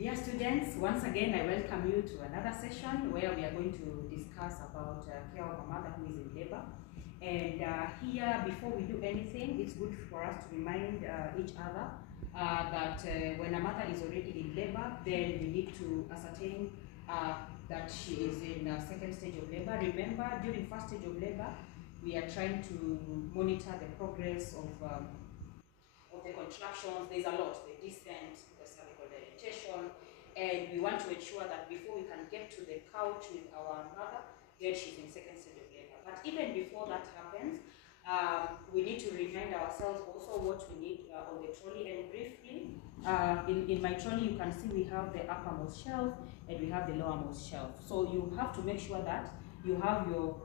Dear students, once again I welcome you to another session where we are going to discuss about care of a mother who is in labor. And here, before we do anything, it's good for us to remind each other that when a mother is already in labor, then we need to ascertain that she is in second stage of labor. Remember, during first stage of labor, we are trying to monitor the progress of the contractions. There's a lot, the descent, the cervical dilatation, and we want to ensure that before we can get to the couch with our mother, then she's in second stage of labor. But even before that happens, we need to remind ourselves also what we need on the trolley. And briefly, in my trolley, you can see we have the uppermost shelf and we have the lowermost shelf. So you have to make sure that you have your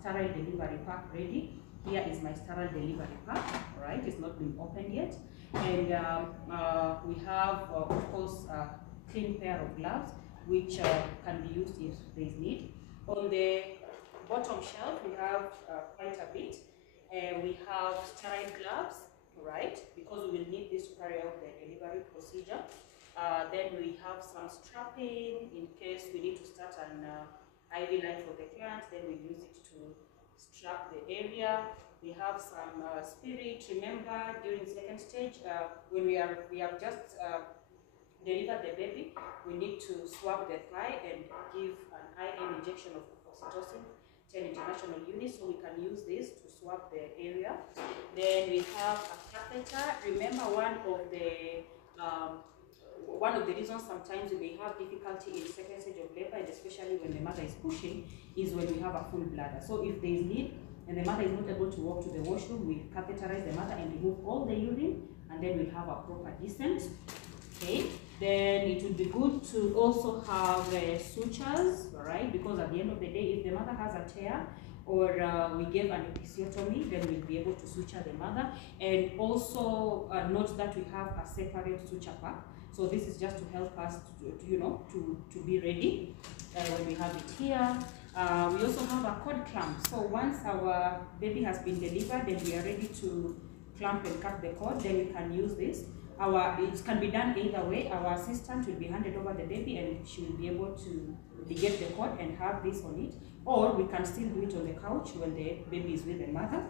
sterile delivery pack ready. Here is my sterile delivery pack, all right? It's not been opened yet. And we have, of course, a clean pair of gloves, which can be used if there is need. On the bottom shelf, we have quite a bit. We have sterile gloves, right? Because we will need this to carry out the delivery procedure. Then we have some strapping in case we need to start an IV line for the client. Then we use it to strap the area. We have some spirit. Remember, during second stage, when we have just delivered the baby, we need to swab the thigh and give an IM injection of oxytocin 10 international units, so we can use this to swab the area. Then we have a catheter. Remember, one of the reasons sometimes we may have difficulty in second stage of labor, and especially when the mother is pushing, is when we have a full bladder. So if there is need and the mother is not able to walk to the washroom, we catheterize the mother and remove all the urine, and then we'll have a proper descent. Okay. Then it would be good to also have sutures, right? Because at the end of the day, if the mother has a tear or we give an episiotomy, then we'll be able to suture the mother. And also note that we have a separate suture pack. So this is just to help us to be ready when we have it here. We also have a cord clamp. So once our baby has been delivered and we are ready to clamp and cut the cord, then we can use this. It can be done either way. Our assistant will be handed over the baby and she will be able to get the cord and have this on it. Or we can still do it on the couch when the baby is with the mother.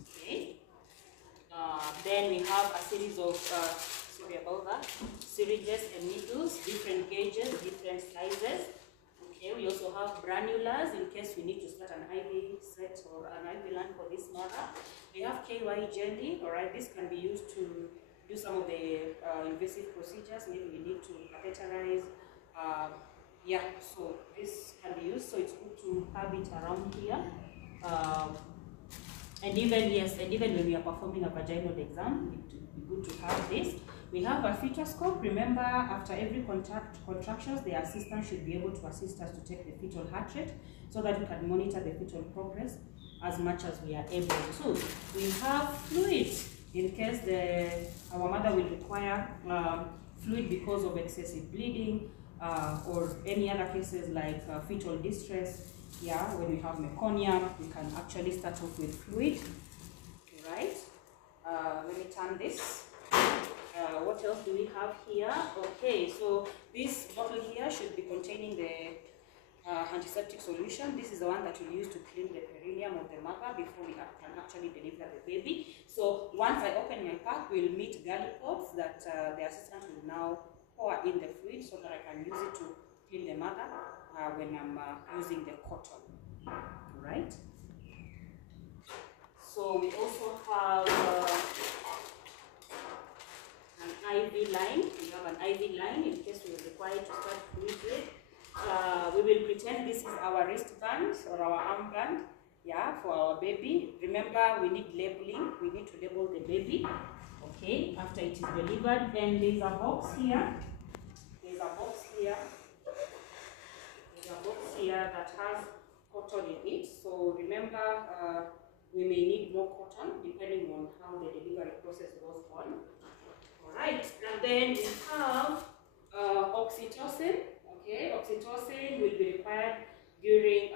Okay. Then we have a series of, syringes and needles, different gauges, different sizes. Okay, we also have granulas in case we need to start an IV set or an IV line for this mother. We have KY jelly, all right, this can be used to do some of the invasive procedures. Maybe we need to catheterize. So this can be used, so it's good to have it around here. And even when we are performing a vaginal exam, it would be good to have this. We have a fetoscope. Remember, after every contractions, the assistant should be able to assist us to take the fetal heart rate so that we can monitor the fetal progress as much as we are able to. We have fluid in case our mother will require fluid because of excessive bleeding or any other cases like fetal distress. Yeah, when we have meconium, we can actually start off with fluid. Right? Let me turn this. What else do we have here? Okay, so this bottle here should be containing the antiseptic solution. This is the one that we use to clean the perineum of the mother before we can actually deliver the baby. So once I open my pack, we'll meet gallipots that the assistant will now pour in the fluid so that I can use it to clean the mother when I'm using the cotton. Right? So we also have an IV line. We have an IV line in case we require to start fluid with. We will pretend this is our wristband or our armband, for our baby. Remember, we need labeling. We need to label the baby, okay, after it is delivered. Then there's a box here. There's a box here. There's a box here that has cotton in it. So remember, we may need more cotton depending on how the delivery process goes on. All right, and then we have oxytocin. Okay, oxytocin will be required during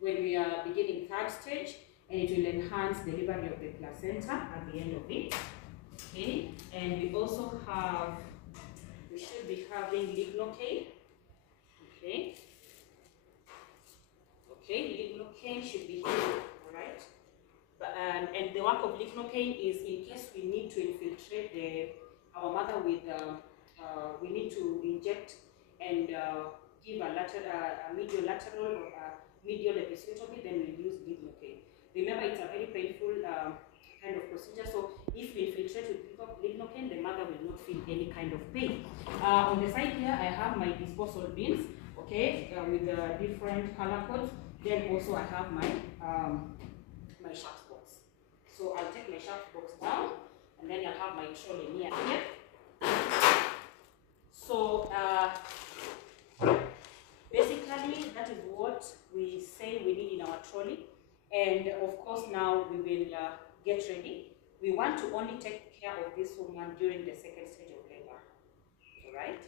when we are beginning third stage, and it will enhance delivery of the placenta at the end of it. Okay, and we also have we should be having lignocaine. Okay. Okay, lignocaine should be here, all right? But, and the work of lignocaine is in case we need to infiltrate our mother with, we need to inject and give a medial lateral or a medial episiotomy, then we use lignocaine. Remember, it's a very painful kind of procedure, so if we infiltrate with lignocaine, the mother will not feel any kind of pain. On the side here, I have my disposal bins, okay, with different color codes. Then also I have my my sharps box. So I'll take my sharps box down, and then I'll have my trolley near here. So basically that is what we say we need in our trolley. And of course now we will get ready. We want to only take care of this woman during the second stage of labor. All right?